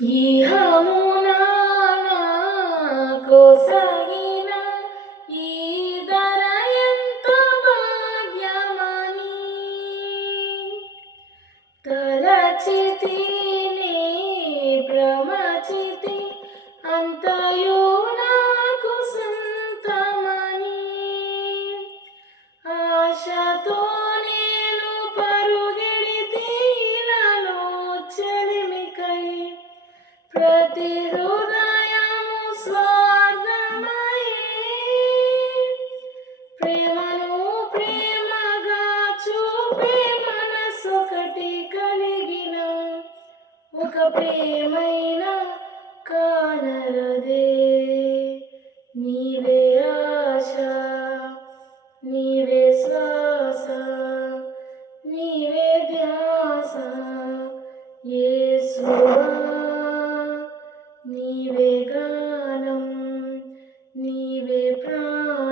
ఇహమున నాకు సగిన ఈ ధర ఎంత భాగ్యమని తలచితిని భ్రమచితి అంతయు నాకు సొంతమని ఆశతో నేను పరుగెడితి నాలో చెలిమికై ప్రతి హృదయము స్వార్థమయే ప్రేమను ప్రేమగా చూపే మనసొకటి కలిగిన ఒక ప్రేమైన కానరదే నీవే ఆశ నీవే శ్వాస నీవే ధ్యాస యేసువా నీవే గానం నీవే ప్రాణం